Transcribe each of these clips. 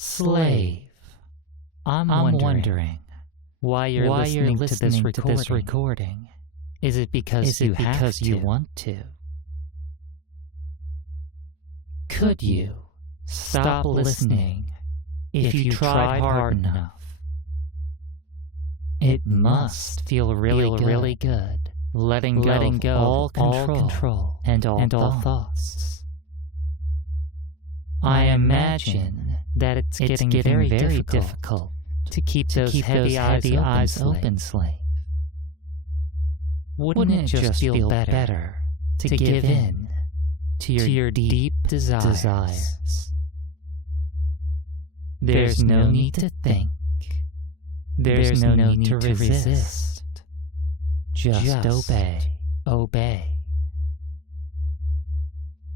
Slave. I'm wondering why you're listening to this recording. Is it because you want to? Could you stop listening if you tried hard enough? It must feel really good, letting go of all control and all thoughts. I imagine that it's getting very difficult to keep those heavy eyes open, slave. Wouldn't it just feel better to give in to your deep desires? There's no need to think. There's no need to resist. Just obey.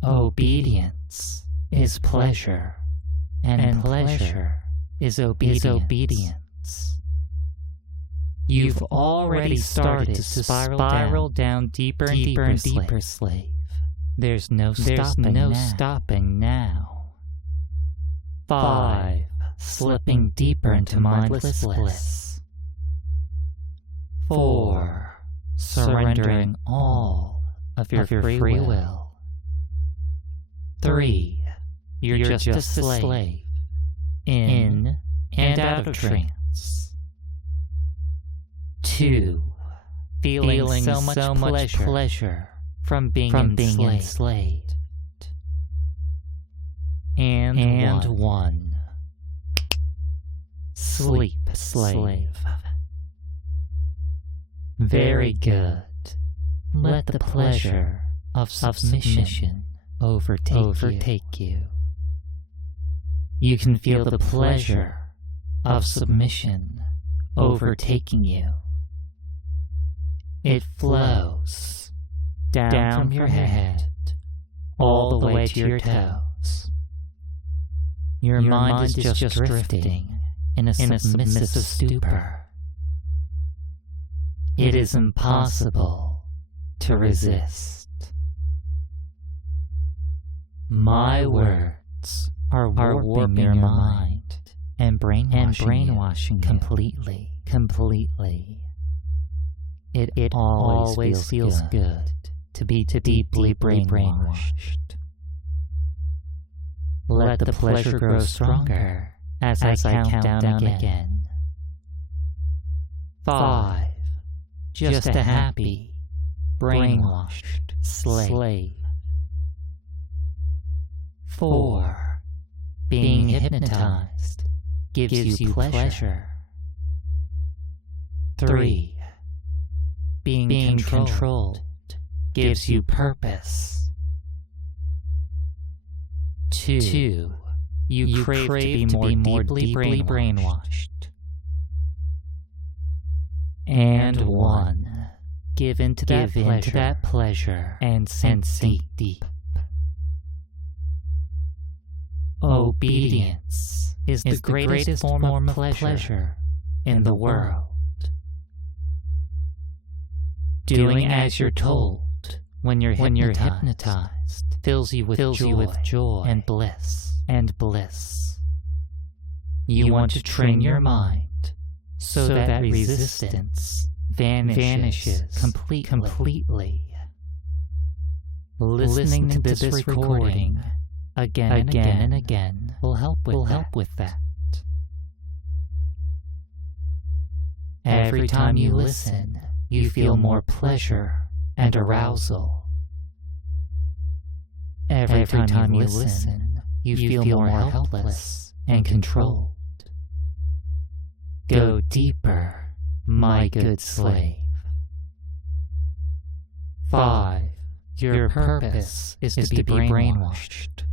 Obedience is pleasure, and pleasure is obedience. You've already started to spiral down deeper and deeper, slave. There's no stopping now. 5. Slipping deeper into mindless bliss. 4. Surrendering all of your free will. 3. You're just a slave, in and out of trance. 2. Feeling so much pleasure from being enslaved. And 1. Sleep, slave. Very good. Let the pleasure of submission overtake you. You can feel the pleasure of submission overtaking you. It flows down from your head all the way to your toes. Your mind is just drifting in a submissive stupor. It is impossible to resist. My words are warping your mind and brainwashing you completely. It always feels good to be deeply brainwashed. Let the pleasure grow stronger as I count down again. 5. Just a happy, brainwashed slave. 4. Being hypnotized gives you pleasure. 3. Being controlled gives you purpose. 2. You crave to be more deeply brainwashed. And 1. Give into that pleasure and sink deep. Obedience is the greatest form of pleasure in the world. Doing as you're told when you're hypnotized fills you with joy and bliss. You want to train your mind so that resistance vanishes completely. Listening to this recording again and again will help with that. Every time you listen, you feel more pleasure and arousal. Every time you listen, you feel more helpless and controlled. Go deeper, my good slave. 5. Your purpose is to be brainwashed.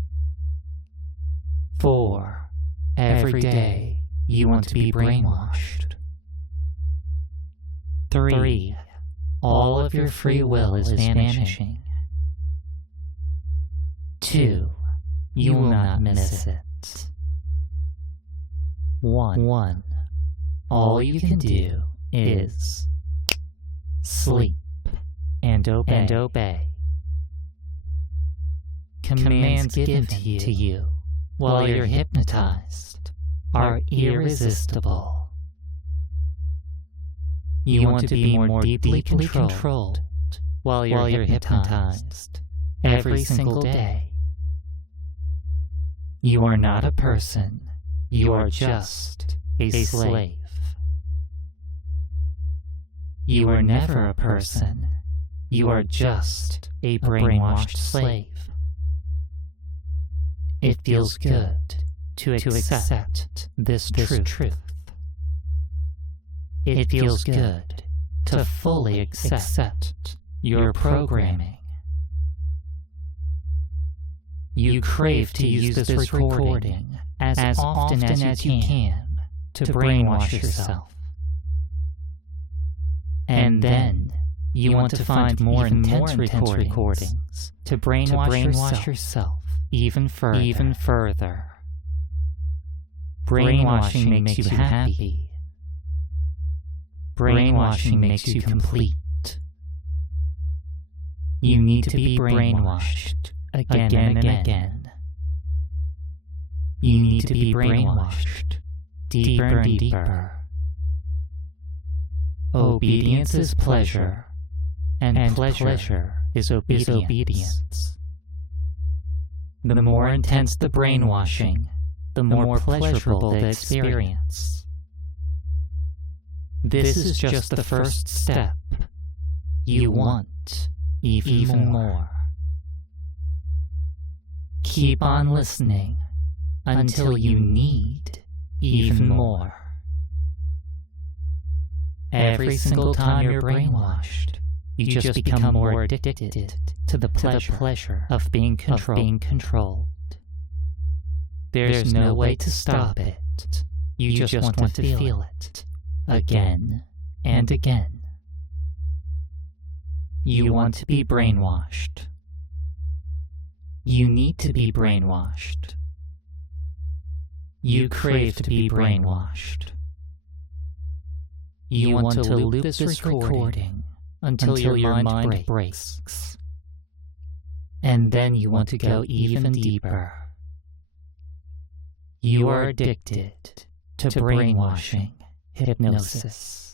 4. Every day you want to be brainwashed. 3. All of your free will is vanishing. 2. You will not miss it. 1. All you can do is sleep and obey. Commands given to you while you're hypnotized are irresistible. You want to be more deeply controlled while you're hypnotized every single day. You are not a person. You are just a slave. You are never a person. You are just a brainwashed slave. It feels good to accept this truth. It feels good to fully accept your programming. You crave to use this recording as often as you can to brainwash yourself. And then you want to find more intense recordings to brainwash yourself even further. Brainwashing makes you happy. Brainwashing makes you complete. You need to be brainwashed again and again. You need to be brainwashed deeper and deeper. Obedience is pleasure, and pleasure is obedience. The more intense the brainwashing, the more pleasurable the experience. This is just the first step. You want even more. Keep on listening until you need even more. Every single time you're brainwashed, you just become more addicted to the pleasure of being controlled. There's no way to stop it. You just want to feel it again and again. You want to be brainwashed. You need to be brainwashed. You crave to be brainwashed. You want to loop this recording until your mind breaks. And then you want to go even deeper. You are addicted to brainwashing hypnosis.